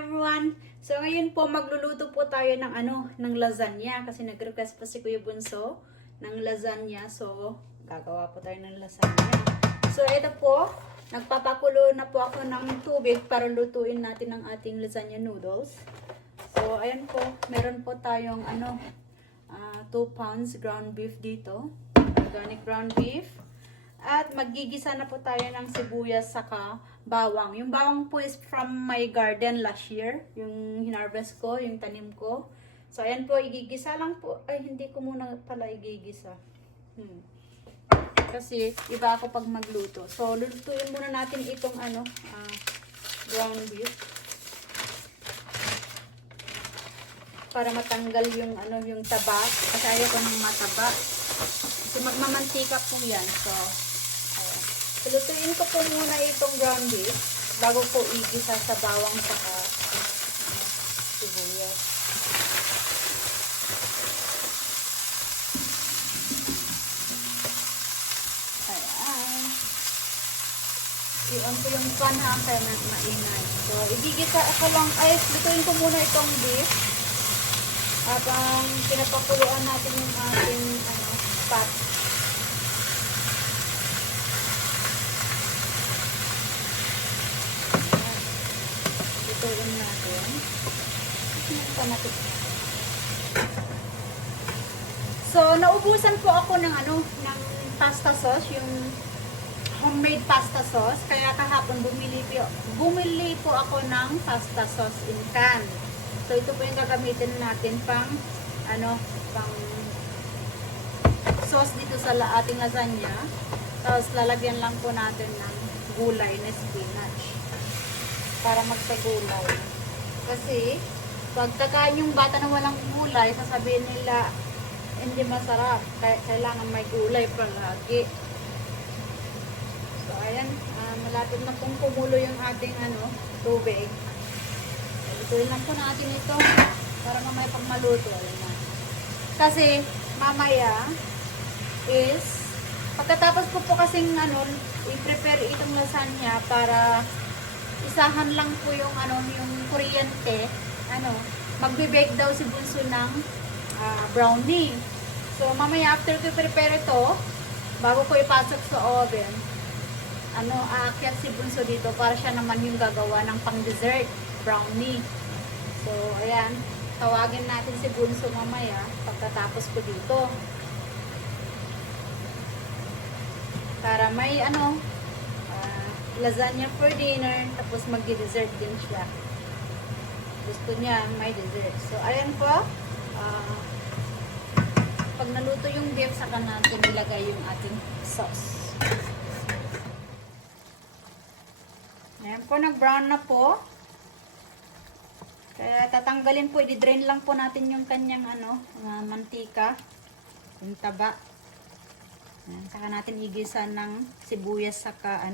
everyone! So ngayon po magluluto po tayo ng ng lasagna kasi nag-request pa si Kuya Bunso ng lasagna. So gagawa po tayo ng lasagna. So ito po, nagpapakulo na po ako ng tubig para lutuin natin ang ating lasagna noodles. So ayan po, meron po tayong 2 pounds ground beef dito, organic ground beef. At magigisa na po tayo ng sibuyas saka bawang. Yung bawang po is from my garden last year. Yung hinarvest ko, yung tanim ko. So, ayan po, igigisa lang po. Ay, hindi ko muna pala igigisa. Kasi, iba ako pag magluto. So, lulutuin muna natin itong ground beef. Para matanggal yung yung taba. Kasi ayoko ng mataba. Kasi magmamantika po yan. So, lutuin ko po muna itong ground beef bago ko igisa sa bawang saka sibuyas. Ayan. I-on ko yung pan ha, kaya maingay. So, igigisa ako lang, lutuin ko muna itong beef habang pinapakuluan natin yung ating pot. Lutuin natin. So, naubusan po ako ng pasta sauce, yung homemade pasta sauce. Kaya kahapon bumili po ako ng pasta sauce in can. So, ito po yung gagamitin natin pang sauce dito sa ating lasagna. Tapos, lalagyan lang po natin ng gulay na spinach para magpagulay. Kasi, pag kakain yung bata na walang gulay, sasabihin nila, hindi masarap. Kaya kailangan may gulay palagi. So, ayan. Malapit na pong kumulo yung ating tubig. Lutuin lang po natin ito para mamaya pag maluto. Kasi, mamaya is, pagkatapos ko po kasing i-prepare itong lasagna para isahan lang po yung yung kuryente, magbe-bake daw si Bunso ng brownie. So mamaya after ko prepare ito, bago ko ipasok sa oven, aakyat si Bunso dito para siya naman yung gagawa ng pang-dessert brownie. So ayan, tawagin natin si Bunso mamaya pagkatapos ko dito. Para may lasagna for dinner, tapos mag-dessert din siya. Gusto niya may dessert. So, ayan po. Pag naluto yung beef, saka natin ilagay yung ating sauce. Ayan po, nag-brown na po. Kaya tatanggalin po, i-drain lang po natin yung kanyang mantika. Yung taba. Ayan, saka natin igisa ng sibuyas saka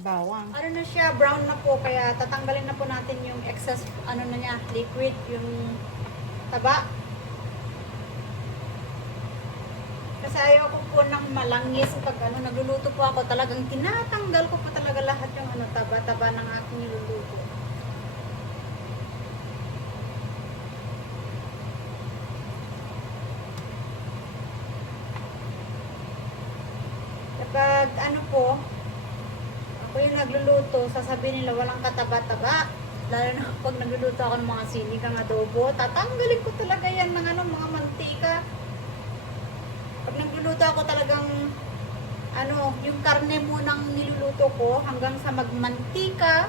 bawang. Na siya, brown na po, kaya tatanggalin na po natin yung excess liquid, yung taba. Kasi ayoko po ng malangis pag nagluluto po ako, talagang tinatanggal ko po talaga lahat yung taba-taba ng aking niluluto. Kapag ako yung nagluluto, sasabihin nila walang kataba-taba. Lalo na pag nagluluto ako ng mga sinigang adobo, tatanggalin ko talaga yan ng mga mantika. Pag nagluluto ako talagang yung karne munang niluluto ko hanggang sa magmantika.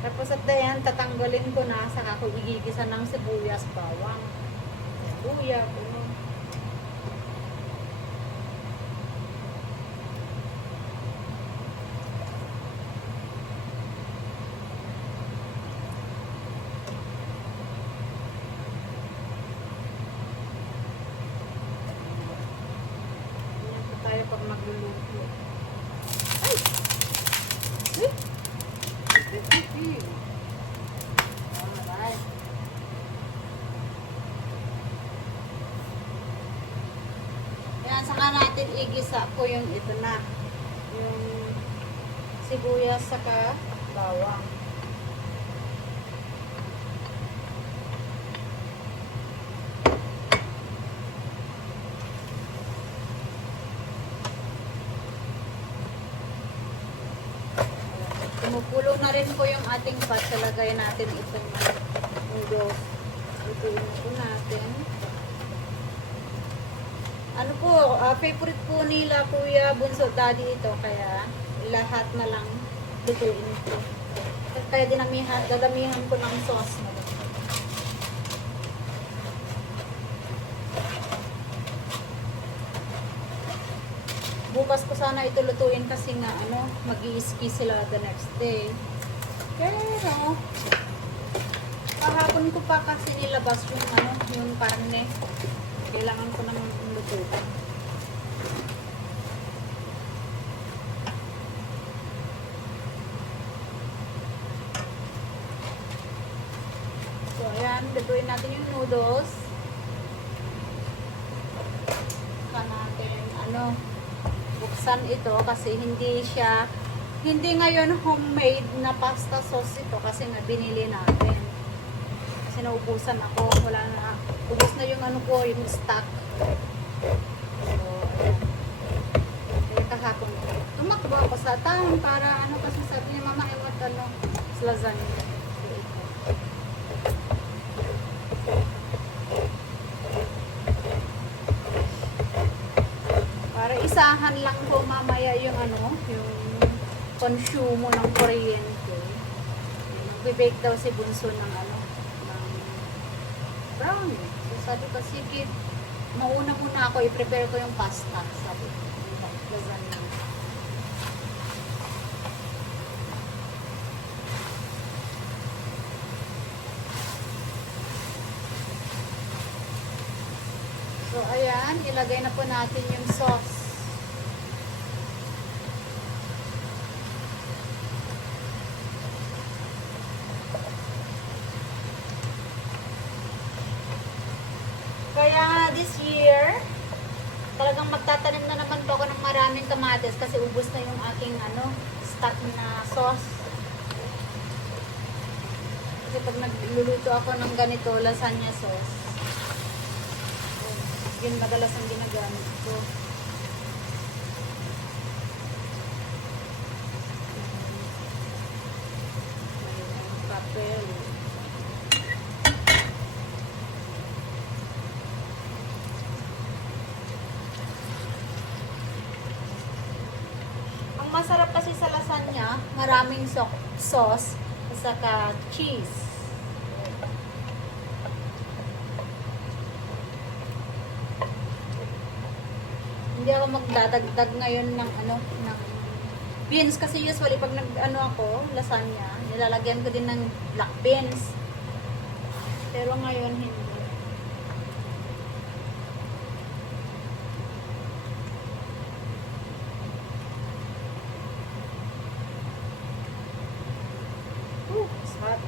Tapos at the end, tatanggalin ko na, saka ko igigisa ng sibuyas, bawang, luya, pag magluluto. Ay! Alright. Ayan, saka natin igisa po yung ito na. Yung sibuyas saka bawang. na rin po yung ating pot. Lagay natin itong noodles. Lutuin po natin. Ano po, favorite po nila Kuya Bunso Daddy ito. Kaya lahat na lang lutuin ko. Kaya dadamihan ko ng sauce na. Bukas ko sana ito lutuin kasi nga mag-i-ski sila the next day. Pero kahapon ko pa kasi nilabas yung karne. Kailangan ko naman lutuin. So ayan, lutuin natin yung noodles. Saka natin buksan ito kasi hindi ngayon homemade na pasta sauce ito kasi nga binili natin. Kasi naubusan ako, wala na, ubos na yung yung stock. So, ayan. Kaya kahapon, tumakbo ako sa town para kasi sabi niya, Mama, I want lasagna. Para isahan lang po mamaya yung yung consumo ng kuryente. Bibake daw si Bunso ng ng brownie. So sabi ko, sige, mauna muna ako, i-prepare ko yung pasta. Sabi ko, lasagna. So, ayan, ilagay na po natin yung sauce. Kaya, this year, talagang magtatanim na naman po ako ng maraming kamatis kasi ubos na yung aking, stock na sauce. Kasi pag nagluluto ako ng ganito, lasagna sauce, yun madalas ang ginagamit ko. Papel. Ang masarap kasi sa lasagna, maraming sauce at saka cheese. Hindi ako magdadagdag ngayon ng ng beans kasi usually pag ako lasagna, nilalagyan ko din ng black beans. Pero ngayon hindi. Sarap.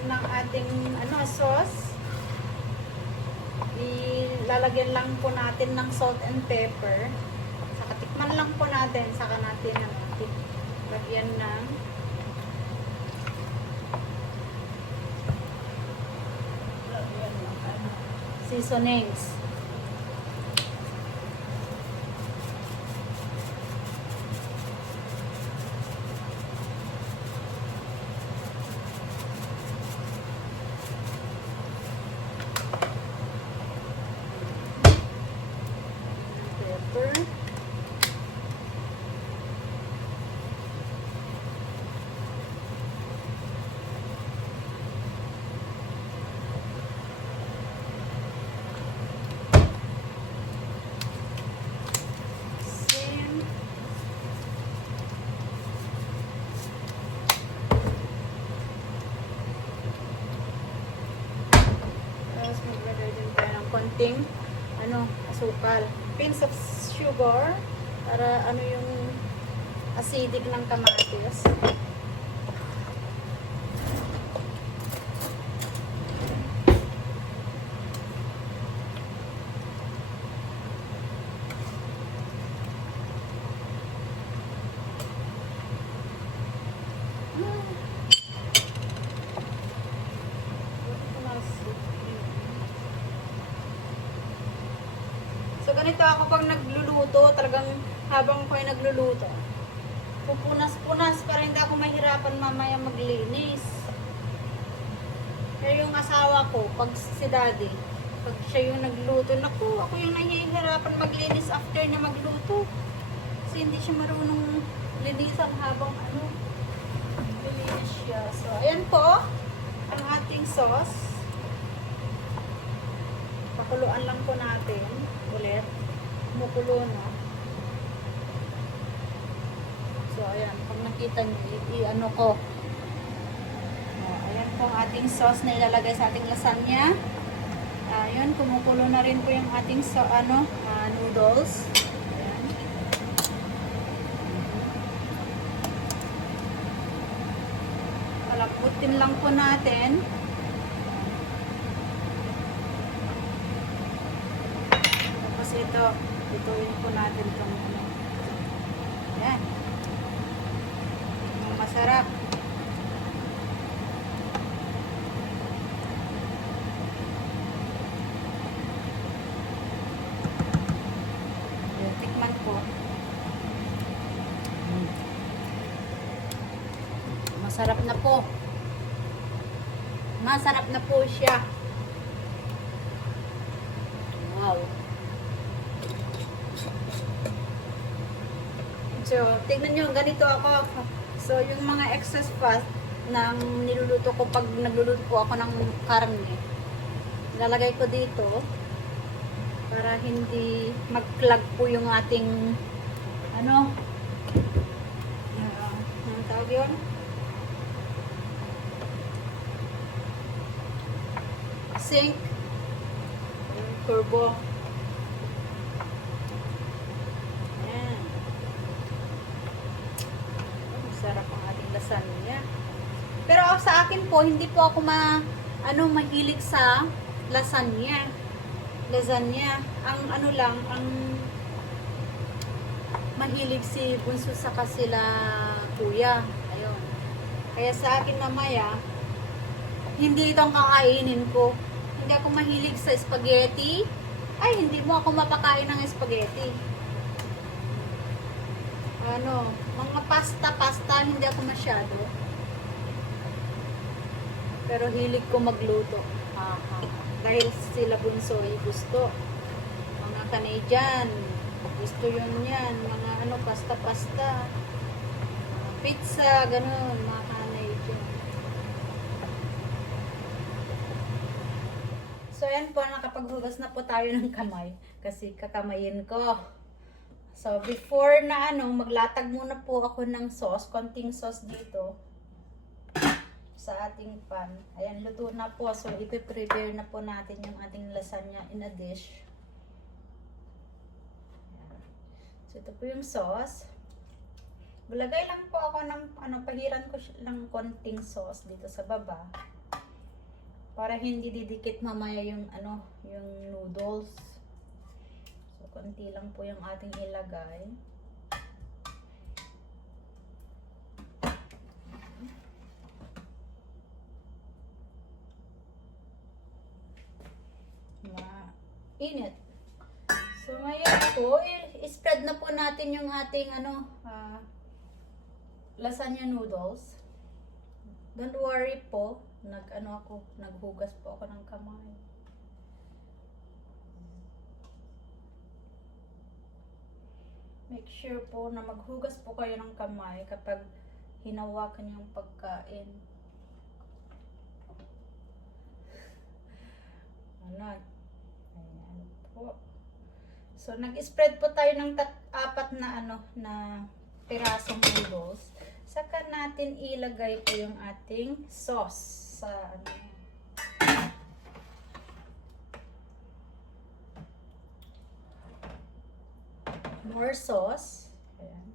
Ng ating sauce, ilalagyan lang po natin ng salt and pepper, saka tikman lang po natin, saka natin lagyan ng seasonings. Konting asukal, pinch of sugar para yung acidic ng kamatis. ganito ako pag nagluluto, talagang habang ko ay nagluluto. Pupunas-punas para hindi ako mahirapan mamaya maglinis. Kaya yung asawa ko, pag si daddy, pag siya yung nagluto, naku, ako yung nahihirapan maglinis after na magluto. Kasi hindi siya marunong linisan habang nilinis siya. So, ayan po, ang ating sauce. Pakuluan lang po natin ulit. Kumukulo na. So, ayan, pag nakita niyo, i-ano ko. Ayan po ang ating sauce na ilalagay sa ating lasagna. Ayun, kumukulo na rin po yung ating noodles. Ayan. Palaputin lang po natin. Tapos ito, ituin po natin itong ayan. Masarap. Tikman ko. Masarap na po. Masarap na po siya. Wow. So, tignan nyo, ganito ako. So, yung mga excess fat ng niluluto ko pag nagluluto po ako ng karne, ilalagay ko dito para hindi mag-clog po yung ating ano tawag yun? Sink. Yung turbo. Ayan. Masarap ang ating lasagna. Pero sa akin po, hindi po ako mahilig sa lasagna. Ang ang mahilig si Bunso sa sila kuya. Ayun. Kaya sa akin mamaya, hindi itong kakainin ko. Hindi ako mahilig sa spaghetti. Ay, hindi mo ako mapakain ng spaghetti. Mga pasta, hindi ako masyado. Pero hilig ko magluto. Dahil sila Bunso ay gusto. Mga Canadian, gusto yun yan. Mga pasta. Pizza, ganun, mga Canadian. So, ayan po, nakapaghugas na po tayo ng kamay. Kasi kakamayin ko. So, before na maglatag muna po ako ng sauce, konting sauce dito sa ating pan. Ayan, luto na po. So, ipiprepare na po natin yung ating lasagna in a dish. Ayan. So, ito po yung sauce. Bulagay lang po ako ng, pahiran ko lang konting sauce dito sa baba. Para hindi didikit mamaya yung, yung noodles. So, konti lang po yung ating ilagay. Init. So, ngayon po, i-spread na po natin yung ating lasagna noodles. Don't worry po, naghugas po ako ng kamay. Make sure po na maghugas po kayo ng kamay kapag hinawakan yung pagkain. Ayan po. So, nag-spread po tayo ng apat na na pirasong noodles. Saka natin ilagay po yung ating sauce sa more sauce. Ayan.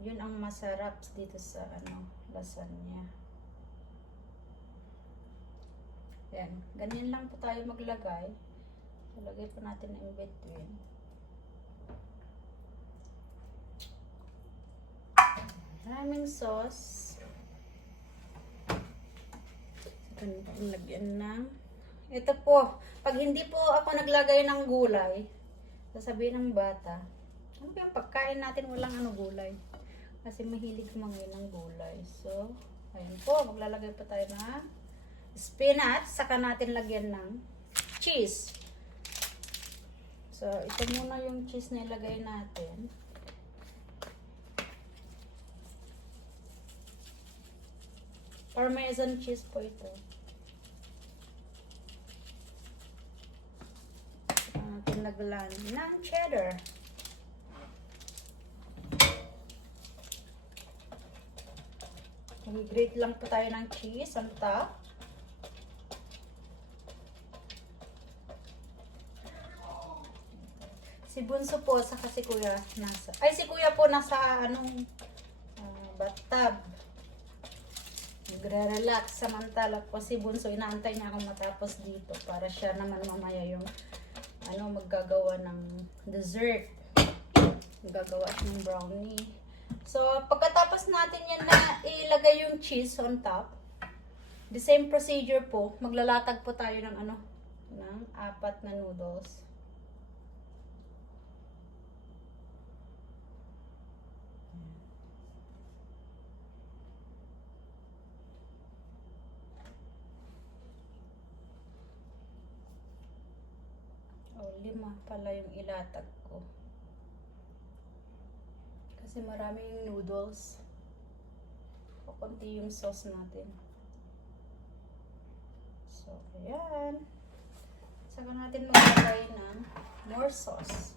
Yun ang masarap dito sa lasagna. Ayan. Ganyan lang po tayo maglagay. Lagay po natin in between. Maraming sauce. Ito lagyan ng. Ito po, pag hindi po ako naglagay ng gulay, Sasabihin ng bata, ano ba yung pagkain natin walang gulay? Kasi mahilig kumain ng gulay. So, ayun po, maglalagay pa tayo ng spinach, saka natin lagyan ng cheese. So, ito muna yung cheese na ilagay natin. Parmesan cheese po ito. Natin lagyan ng cheddar. I-grate lang po tayo ng cheese on top. Si Bunso po, saka si Kuya nasa, si Kuya po nasa bathtub. Nagre-relax. Samantala po si Bunso, inaantay niya akong matapos dito para siya naman mamaya yung maggagawa ng dessert. Maggagawa ng brownie. So, pagkatapos natin yan na ilagay yung cheese on top, the same procedure po, maglalatag po tayo ng ng 4 na noodles. Oh, 5 pala yung ilatag ko. Kasi marami yung noodles. O konti yung sauce natin. So, ayan. Saka natin maglagay ng more sauce.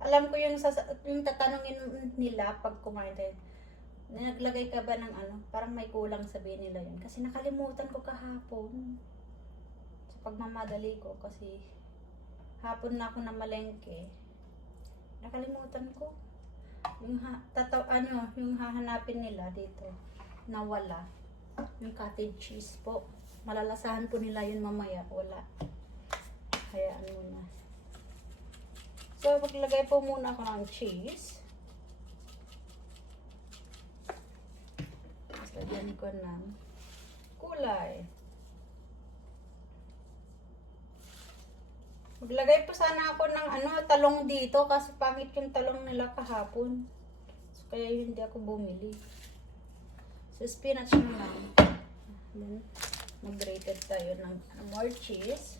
Alam ko yung tatanungin nila pag kumain tayo. Naglagay ka ba ng parang may kulang, sabihin nila yun. Kasi nakalimutan ko kahapon. Sa pagmamadali ko, kasi hapon na ako na malengke. Nakalimutan ko. Yung yung hahanapin nila dito, nawala. Yung cottage cheese po. Malalasahan po nila yun mamaya. Wala. Hayaan muna. So, maglagay po muna ako ng cheese. Lagyan ko ng kulay. Maglagay po sana ako ng talong dito kasi pangit yung talong nila kahapon. So, kaya hindi ako bumili. So, spinach na lang. Then, mag-grated tayo ng more cheese.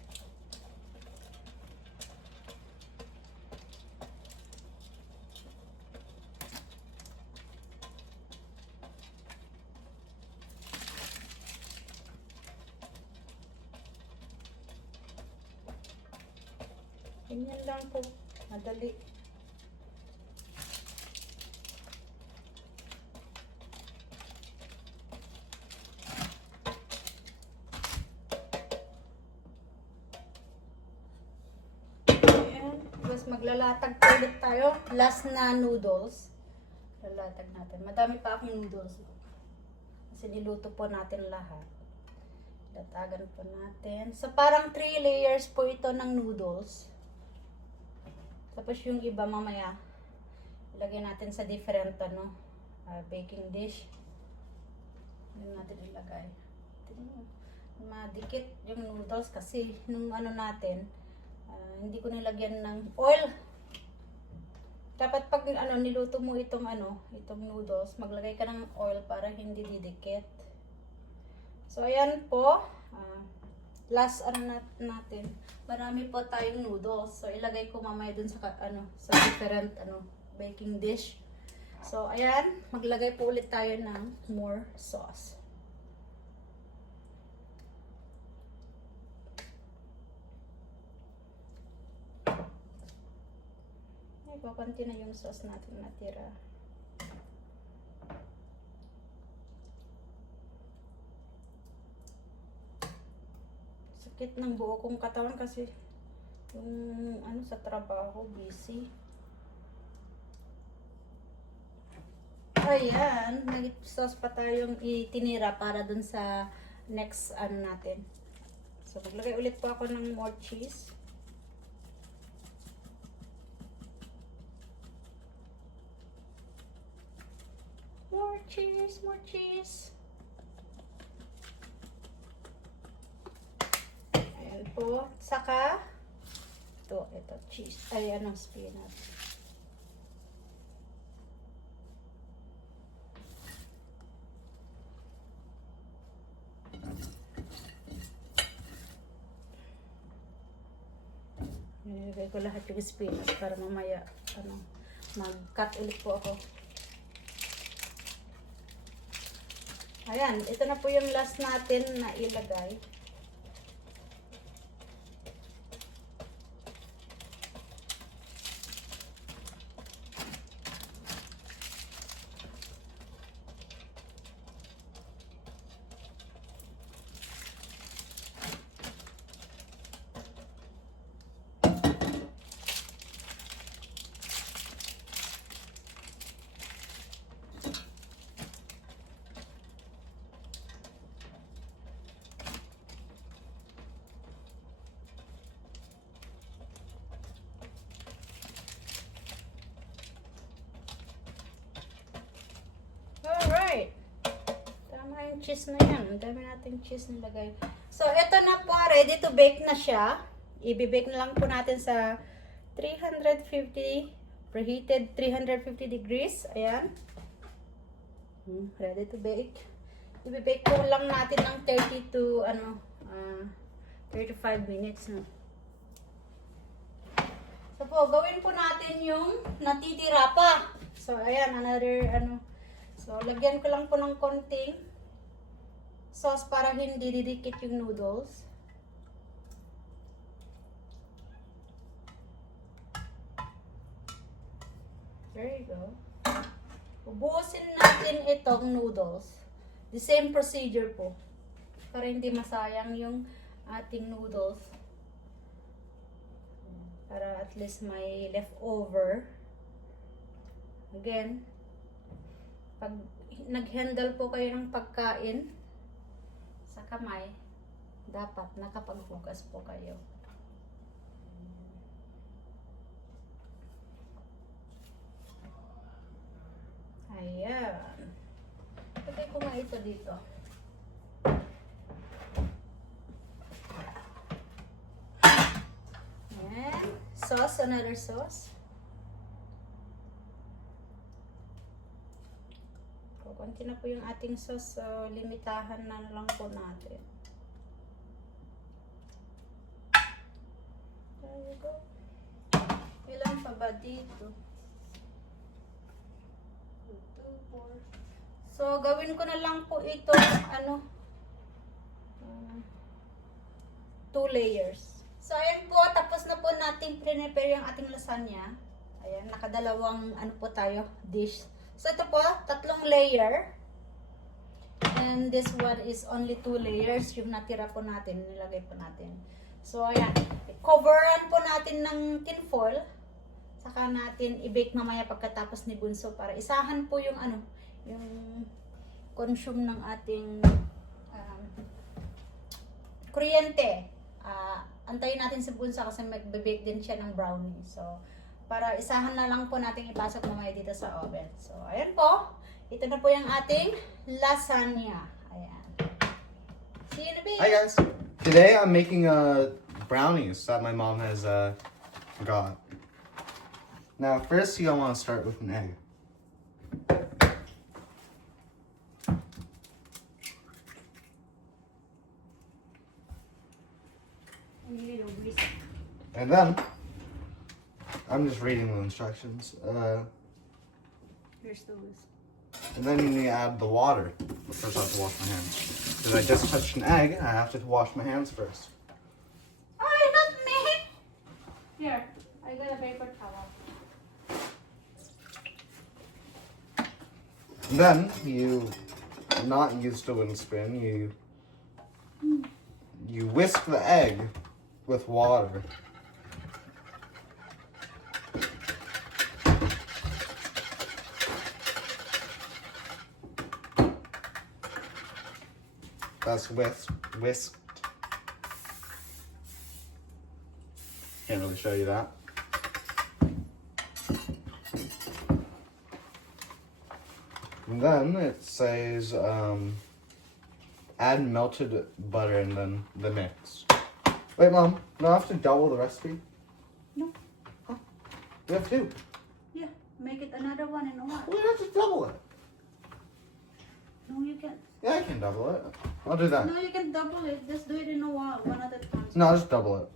Ganyan lang po. Madali. Ayan. Tapos maglalatag po ulit tayo. Last na noodles. Lalatag natin. Madami pa akong noodles. Kasi niluto po natin lahat. Latagan po natin. So parang 3 layers po ito ng noodles. Tapos yung iba mamaya, ilagay natin sa different baking dish. Yun natin ilagay. Madikit yung noodles kasi nung natin, hindi ko nilagyan ng oil. Dapat pag niluto mo itong noodles, maglagay ka ng oil para hindi didikit. So ayan po. Last natin, marami po tayong noodles. So ilagay ko mamaya dun sa sa different baking dish. So ayan, maglagay po ulit tayo ng more sauce. Ay, kukunti na yung sauce natin natira. Sakit ng buo kong katawan kasi yung sa trabaho, busy. Ayan, nag-sauce pa tayong itinira para dun sa next natin. So, maglagay ulit po ako ng more cheese. cheese, more cheese. Ayan po. Saka, ito, cheese. Ay, anong spinach. Nilagay ko lahat yung spinach para mamaya, mag-cut ulit po ako. Ayan, ito na po yung last natin na ilagay. Alright. Tama yung cheese na yan. Ang dami natin cheese nilagay. So, ito na po. Ready to bake na siya. I-bake na lang po natin sa 350, preheated 350 degrees. Ayan. Ready to bake. I-bake po lang natin ng 30 to 35 minutes. No? So po, gawin po natin yung natitira pa. So, ayan, another, So, lagyan ko lang po ng konting sauce para hindi didikit yung noodles. There you go. Ubusin natin itong noodles. The same procedure po. Para hindi masayang yung ating noodles. Para at least may leftover. Again, pag nag-handle po kayo ng pagkain sa kamay, dapat nakapaghugas po kayo. Ayan. Lagay ko nga ito dito. Ayan. Sauce, another sauce. Konti na po yung ating sauce, so limitahan na lang po natin. There you go. Ilan pa ba dito? 2, 4. So, gawin ko na lang po ito, 2 layers. So, ayan po, tapos na po natin prepare yung ating lasagna. Ayan, nakadalawang po tayo, dish. So, ito po, 3 layer. And this one is only 2 layers. Yung natira po natin, nilagay po natin. So, ayan. Coveran po natin ng tinfoil. Saka natin i-bake mamaya pagkatapos ni Bunso para isahan po yung yung consume ng ating kuryente. Antayin natin si Bunso kasi mag-bake din siya ng brownie. So, para isahan na lang po natin ipasok mamaya dito sa oven. So, ayan po. Ito na po yung ating lasagna. Ayan. See you in a bit. Hi guys. Today I'm making brownies that my mom has got. Now first you want to start with an egg. And then I'm just reading the instructions. Here's the list. And then you need to add the water. But first I have to wash my hands. Because I just touched an egg, I have to wash my hands first. Oh, not me! Here, I got a paper towel. And then you not use the wind spin, you whisk the egg with water. That's whisked. Can't really show you that. And then it says add melted butter and then the mix. Wait, Mom, do I have to double the recipe? No. Huh? We have two. Yeah, make it another one and one. We have to double it. No, you can't. Yeah, I can double it. I'll do that. No, you can double it. Just do it in a while, one at a time. No, I'll just double it.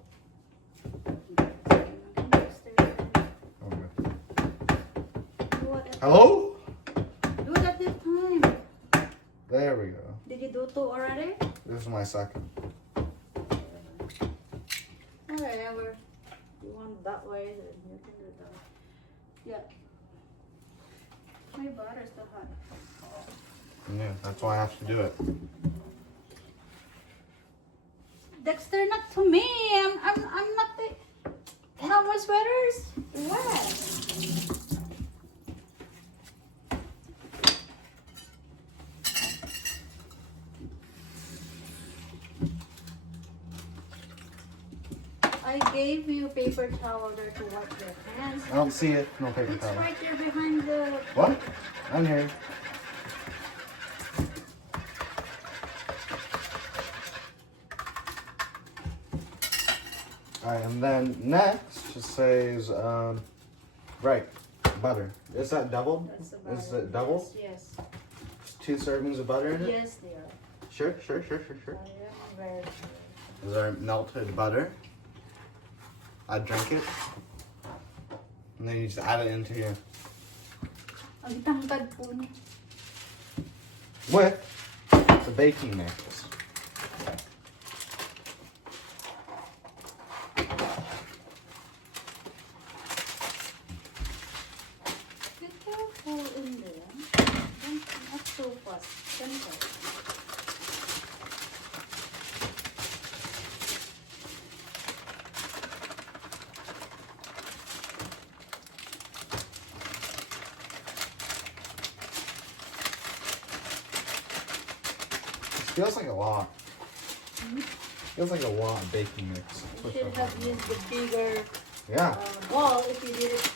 Okay. Hello? Do it at this time. There we go. Did you do two already? This is my second. Whatever. You want that way, then you can do that. Yeah. My butter's still hot. Yeah, that's why I have to do it. Dexter, not to me. I'm not the. No more sweaters. What? I gave you paper towel there to wipe your hands. I don't see it. No paper It's towel. right there behind the. What? I'm here. Alright, and then next it says, right, butter. Is that doubled? That's the Is butter. it double? Yes. 2 servings of butter in it? Yes, they are. Sure. I am very sure. Is there melted butter? I drink it. And then you just add it into here. Ang tangkad po niya. With the baking mix. Be careful in there. Don't, not so fast. Gentle. Feels like a lot. Feels like a lot of baking mix. You should have used the bigger Yeah. ball if you did it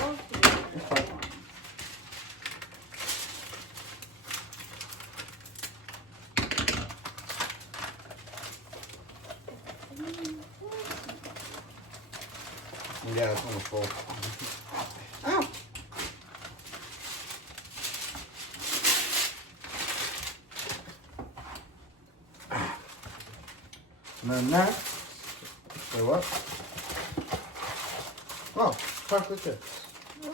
all together. Yeah, it's almost full. Ow! And then next, say what? Oh, chocolate chips. Oh.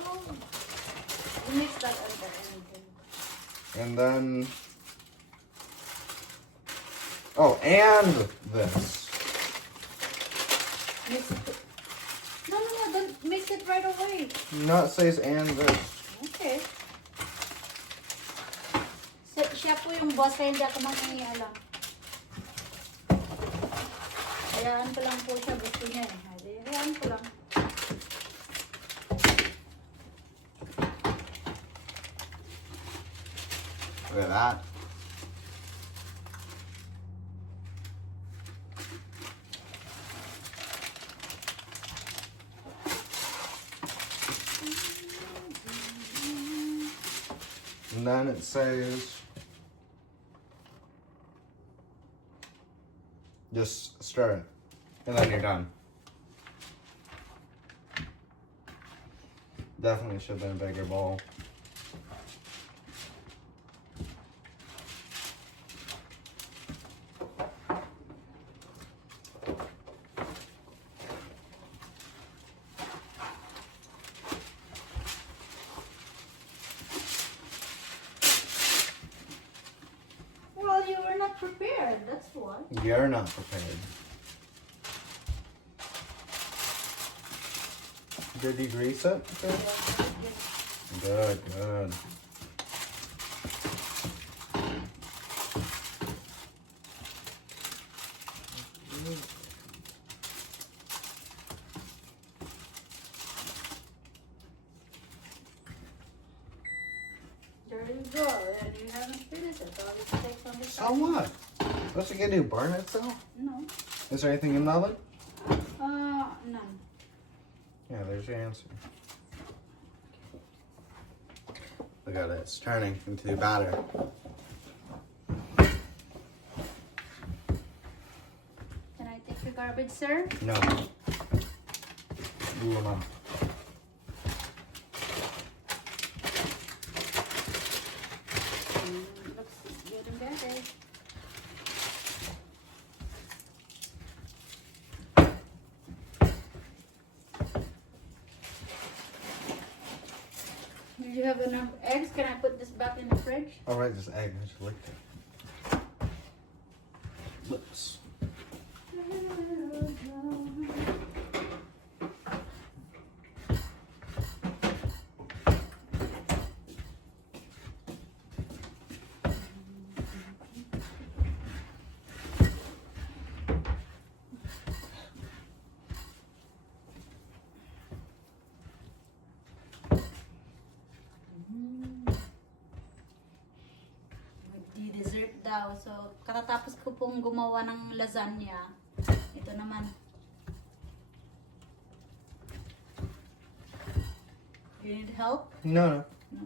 You mix that under anything. And then, oh, and this. Mix it. No, don't mix it right away. No, it says and this. Okay. Siya po yung boss kaya hindi ako mangingialam. Hayaan ko lang po siya, gusto niya eh. Hayaan ko lang. Look at that. And then it says, just stir it, and then you're done. Definitely should have been a bigger bowl. Well, you were not prepared, that's why. You're not prepared. Did you grease it? Good, good. There you go, and you haven't finished it, so it takes on the So what? What's it gonna do? Burn itself? No. Is there anything in the oven? None. Yeah, there's your answer. Look at it, it's turning into batter. Can I take your garbage, sir? No. You will not. Looks good and better. Do you have enough eggs? Can I put this back in the fridge? Oh, right, this egg. I just licked it. Lips. Dessert daw. So, katatapos ko pong gumawa ng lasagna. Ito naman. You need help? No, no. No.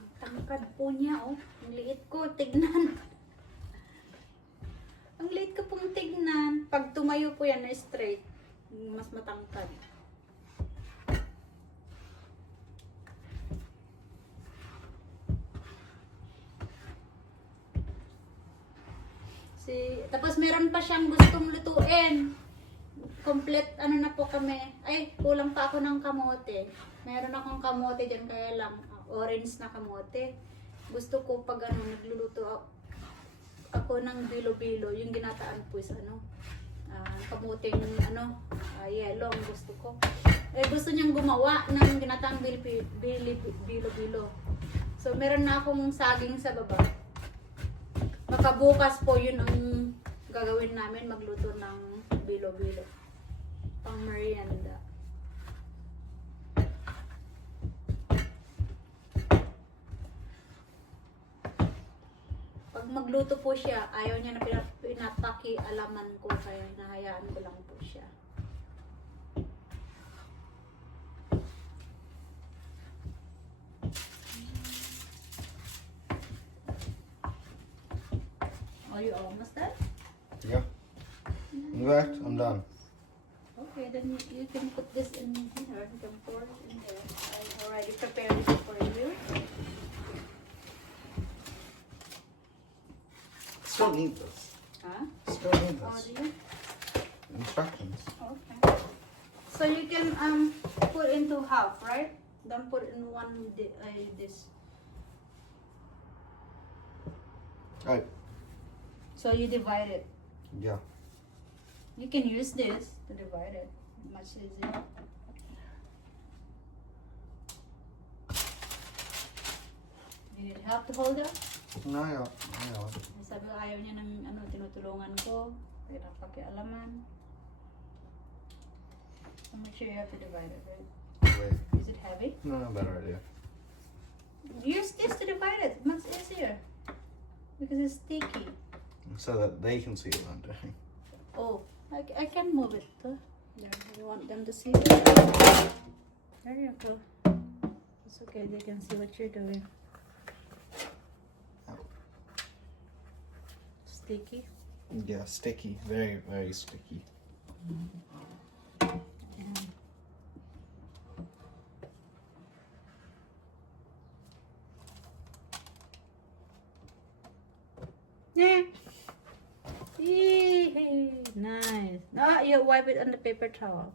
Ang tangkad po niya, oh. Ang liit ko, tignan. Ang liit ko pong tignan. Pag tumayo po yan na straight, mas matangkad. Tapos meron pa siyang gustong lutuin. Complete, ano na po kami. Ay, kulang pa ako ng kamote. Meron akong kamote dyan, kaya lang, orange na kamote. Gusto ko pag ano, nagluluto ako ng bilo-bilo, yung ginataan po is ano, kamuting ano, yellow ang gusto ko. Eh, gusto niyang gumawa ng ginataang bilo-bilo. So, meron na akong saging sa baba. Baka bukas po yun ang gagawin namin, magluto ng bilo-bilo. Pang merienda. Pag magluto po siya, ayaw niya na pinapaki-alaman ko, kaya nahayaan ko lang po siya. Are you almost done? Yeah. In fact, I'm done. Okay, then you can put this in here. You can pour it in there. I already prepared it for you. Still need this. Huh? Still need Oh, this. do you? Instructions. Okay. So you can put into half, right? Don't put in one this. Right. So you divide it. Yeah. You can use this to divide it. Much easier. You need help to hold it? No, yeah. Yeah. Sabi ko ayaw niya ng ano, tinutulungan ko. Kaya napakialaman. So make sure you have to divide it, right? Wait. Is it heavy? No, no, better idea. Use this to divide it. Much easier. Because it's sticky. So that they can see what I'm doing. Oh, I can move it. There, you want them to see? There you go. It's okay, they can see what you're doing. Sticky. Yeah, sticky. Very, very sticky. Yeah. Nice. No, you wipe it on the paper towel.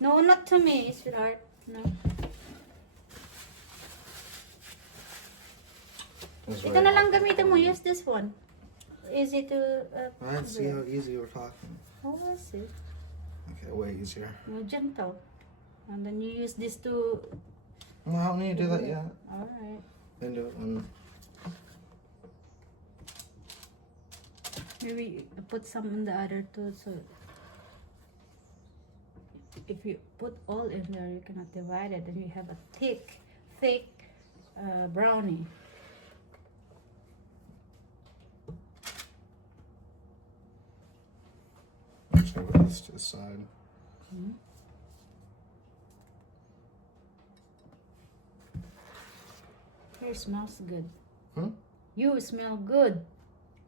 No, not to me, sweetheart. No. Ito na lang gamitin mo. Use this one. Easy to... Let's see how easy we're talking. Oh, I see. Okay, way easier. More gentle. And then you use this to... No, I don't need to do that yet. Alright. Then do it when... Maybe put some in the other too, so... If you put all in there, you cannot divide it. Then you have a thick brownie. Actually, put this to the side. Hair smells good. Hmm? You smell good.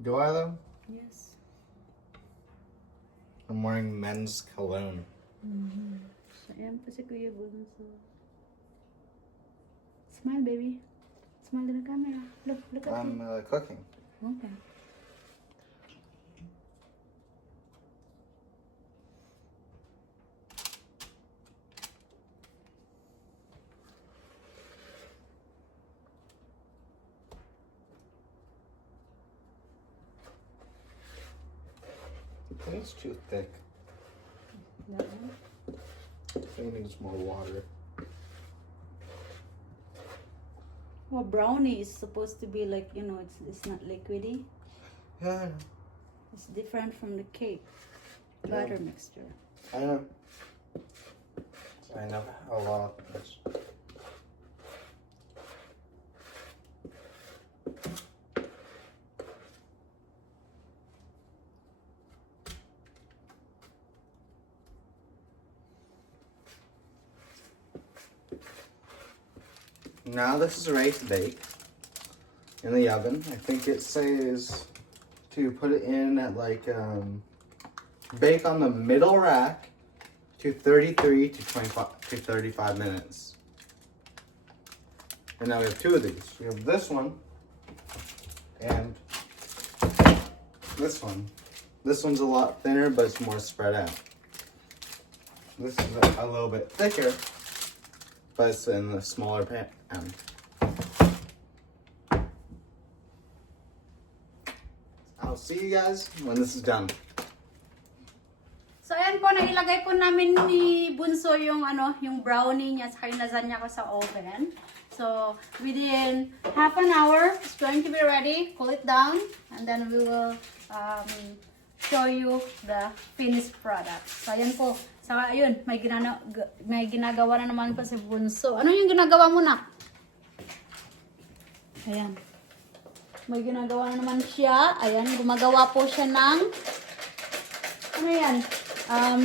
Do I though? Yes. I'm wearing men's cologne. So, ayan po si Kuya Bunso. Smile, baby. Smile to the camera. Look at I'm me. cooking. Okay. I think it's too thick. That one. I think it needs more water. Well, brownie is supposed to be like, you know, it's not liquidy. Yeah, It's different from the cake Yeah. batter mixture. I know. I know a lot. Now this is ready to bake in the oven. I think it says to put it in at like bake on the middle rack to 33 to 25 to 35 minutes. And now we have two of these. We have this one and this one. This one's a lot thinner, but it's more spread out. This is a little bit thicker, but it's in the smaller pan. I'll see you guys when this is done. So ayan po, nailagay po namin ni Bunso yung yung brownie niya sa lasagna ko sa oven. So within half an hour, it's going to be ready. Cool it down, and then we will show you the finished product. So ayan po. Saka ayun, may ginagawa na naman po si Bunso. Ano yung ginagawa mo na? Ayan. May ginagawa na naman siya. Ayan, gumagawa po siya ng ano yan?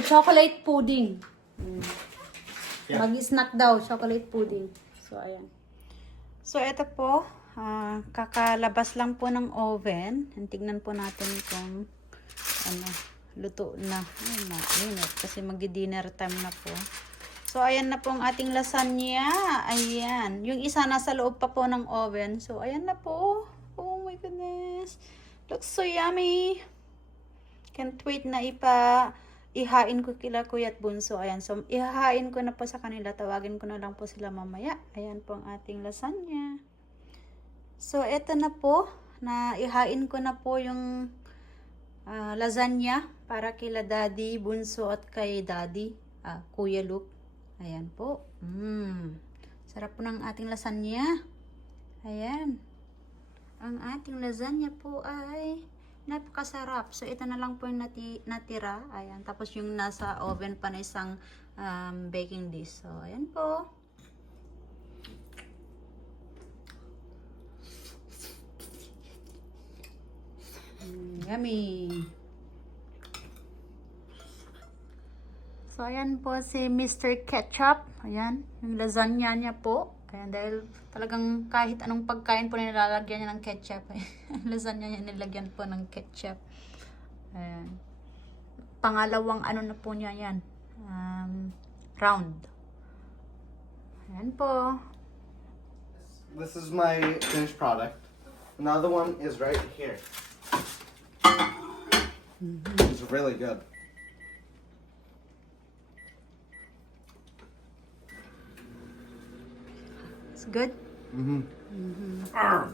Chocolate pudding. Yeah. Mag-snack daw, chocolate pudding. So, ayan. So, ito po. Kakalabas lang po ng oven. Tignan po natin kung luto na. Ayun na, init. Kasi mag-dinner time na po. So, ayan na po ang ating lasagna. Ayan. Yung isa nasa loob pa po ng oven. So, ayan na po. Oh my goodness. Looks so yummy. Can't wait na ihain ko kila Kuya at Bunso. Ayan. So, ihahain ko na po sa kanila. Tawagin ko na lang po sila mamaya. Ayan po ang ating lasagna. So, eto na po. Ihain ko na po yung lasagna para kila Daddy, Bunso at kay Daddy, Kuya Luke. Ayan po. Sarap po ng ating lasagna. Ayan. Ang ating lasagna po ay napakasarap. So, ito na lang po yung natira. Ayan. Tapos yung nasa oven pa na isang baking dish. So, ayan po. Yummy. So, ayan po si Mr. Ketchup. Ayan, yung lasagna niya po. Ayan, dahil talagang kahit anong pagkain po nilalagyan niya ng ketchup. Lasagna niya nilagyan po ng ketchup. Ayan. Pangalawang na po niya yan. Round. Ayan po. This is my finished product. Another one is right here. It's really good. It's good? Arr!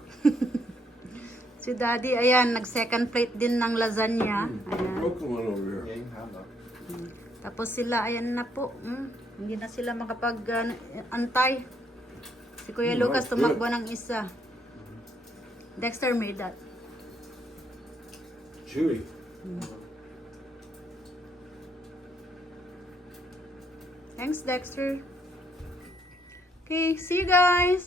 Si Daddy, ayan, nag-second plate din ng lasagna. Ayan. Broken one over here. Yeah, you can have that. Tapos sila, ayan na po. Hindi na sila makapag-antay. Si Kuya Lucas that's good. tumakbo ng isa. Dexter made that. Chewy. Thanks, Dexter. Okay, see you guys.